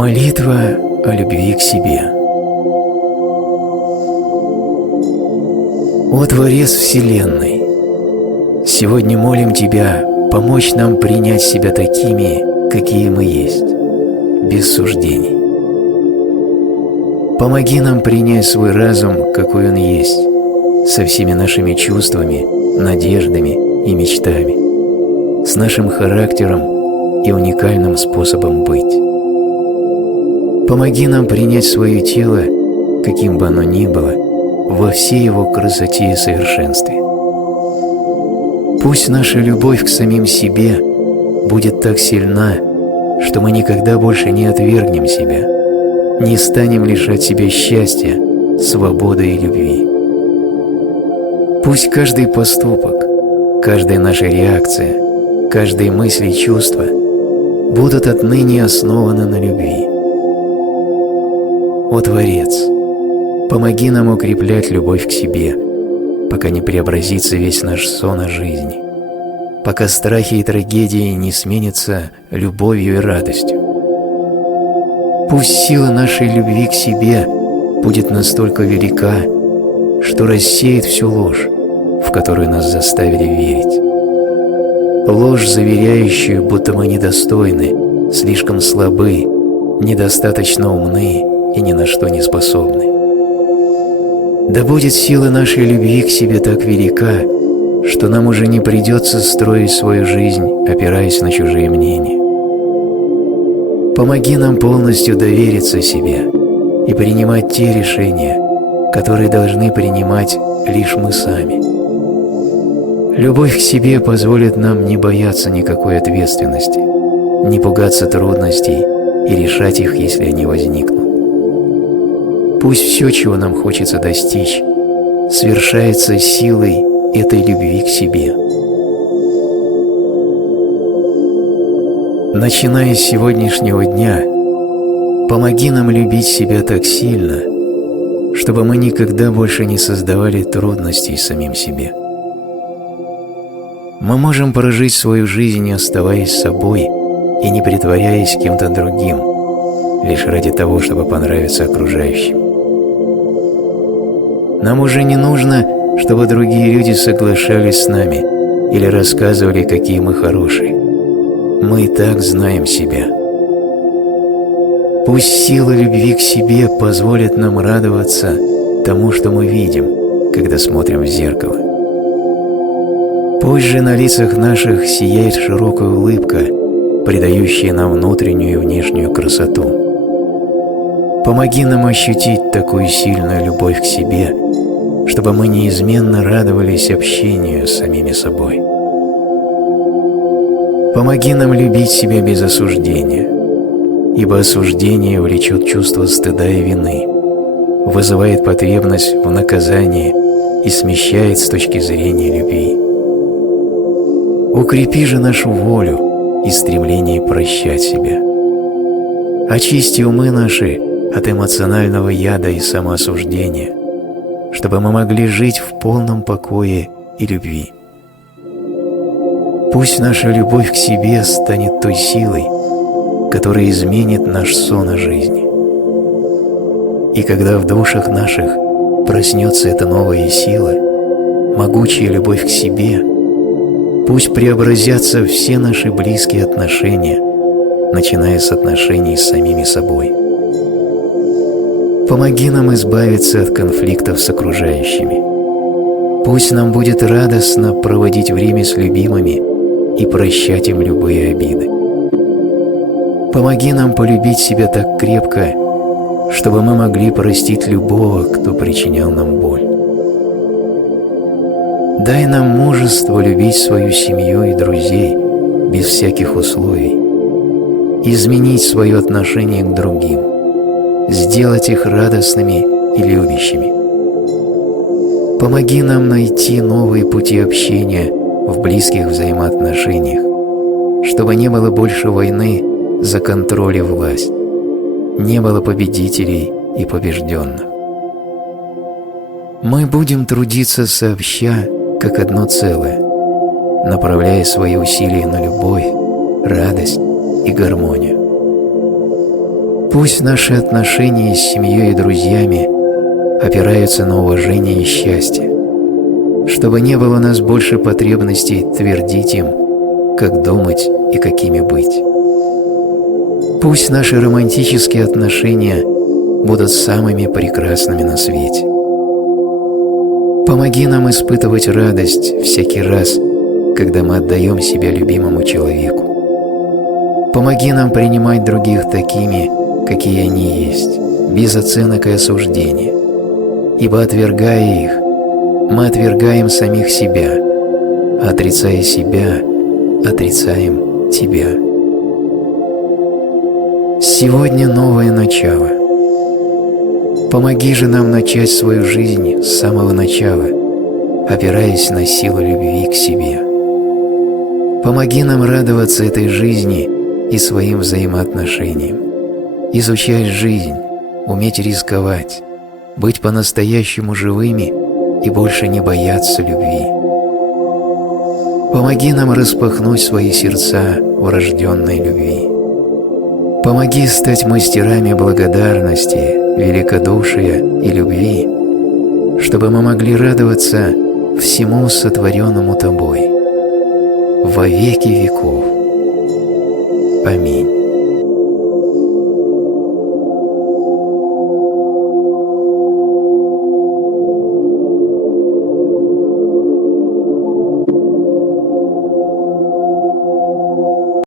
Молитва о любви к себе. О Творец Вселенной! Сегодня молим Тебя помочь нам принять себя такими, какие мы есть, без суждений. Помоги нам принять свой разум, какой он есть, со всеми нашими чувствами, надеждами и мечтами, с нашим характером и уникальным способом быть. Помоги нам принять свое тело, каким бы оно ни было, во всей его красоте и совершенстве. Пусть наша любовь к самим себе будет так сильна, что мы никогда больше не отвергнем себя, не станем лишать себя счастья, свободы и любви. Пусть каждый поступок, каждая наша реакция, каждая мысль и чувство будут отныне основаны на любви. О Творец, помоги нам укреплять любовь к себе, пока не преобразится весь наш сон о жизни, пока страхи и трагедии не сменятся любовью и радостью. Пусть сила нашей любви к себе будет настолько велика, что рассеет всю ложь, в которую нас заставили верить. Ложь, заверяющую, будто мы недостойны, слишком слабы, недостаточно умны и ни на что не способны. Да будет сила нашей любви к себе так велика, что нам уже не придется строить свою жизнь, опираясь на чужие мнения. Помоги нам полностью довериться себе и принимать те решения, которые должны принимать лишь мы сами. Любовь к себе позволит нам не бояться никакой ответственности, не пугаться трудностей и решать их, если они возникнут. Пусть все, чего нам хочется достичь, свершается силой этой любви к себе. Начиная с сегодняшнего дня, помоги нам любить себя так сильно, чтобы мы никогда больше не создавали трудностей самим себе. Мы можем прожить свою жизнь, оставаясь собой и не притворяясь кем-то другим, лишь ради того, чтобы понравиться окружающим. Нам уже не нужно, чтобы другие люди соглашались с нами или рассказывали, какие мы хорошие. Мы и так знаем себя. Пусть сила любви к себе позволит нам радоваться тому, что мы видим, когда смотрим в зеркало. Пусть же на лицах наших сияет широкая улыбка, придающая нам внутреннюю и внешнюю красоту. Помоги нам ощутить такую сильную любовь к себе, чтобы мы неизменно радовались общению с самими собой. Помоги нам любить себя без осуждения, ибо осуждение влечет чувство стыда и вины, вызывает потребность в наказании и смещает с точки зрения любви. Укрепи же нашу волю и стремление прощать себя. Очисти умы наши от эмоционального яда и самоосуждения, чтобы мы могли жить в полном покое и любви. Пусть наша любовь к себе станет той силой, которая изменит наш сон о жизни. И когда в душах наших проснется эта новая сила, могучая любовь к себе, пусть преобразятся все наши близкие отношения, начиная с отношений с самими собой. Помоги нам избавиться от конфликтов с окружающими. Пусть нам будет радостно проводить время с любимыми и прощать им любые обиды. Помоги нам полюбить себя так крепко, чтобы мы могли простить любого, кто причинял нам боль. Дай нам мужество любить свою семью и друзей без всяких условий, изменить свое отношение к другим, сделать их радостными и любящими. Помоги нам найти новые пути общения в близких взаимоотношениях, чтобы не было больше войны за контроль и власть, не было победителей и побежденных. Мы будем трудиться сообща, как одно целое, направляя свои усилия на любовь, радость и гармонию. Пусть наши отношения с семьей и друзьями опираются на уважение и счастье, чтобы не было у нас больше потребностей твердить им, как думать и какими быть. Пусть наши романтические отношения будут самыми прекрасными на свете. Помоги нам испытывать радость всякий раз, когда мы отдаем себя любимому человеку. Помоги нам принимать других такими, какие они есть, без оценок и осуждения. Ибо, отвергая их, мы отвергаем самих себя, а отрицая себя, отрицаем Тебя. Сегодня новое начало. Помоги же нам начать свою жизнь с самого начала, опираясь на силу любви к себе. Помоги нам радоваться этой жизни и своим взаимоотношениям, изучать жизнь, уметь рисковать, быть по-настоящему живыми и больше не бояться любви. Помоги нам распахнуть свои сердца врожденной любви. Помоги стать мастерами благодарности, великодушия и любви, чтобы мы могли радоваться всему сотворенному Тобой во веки веков. Аминь.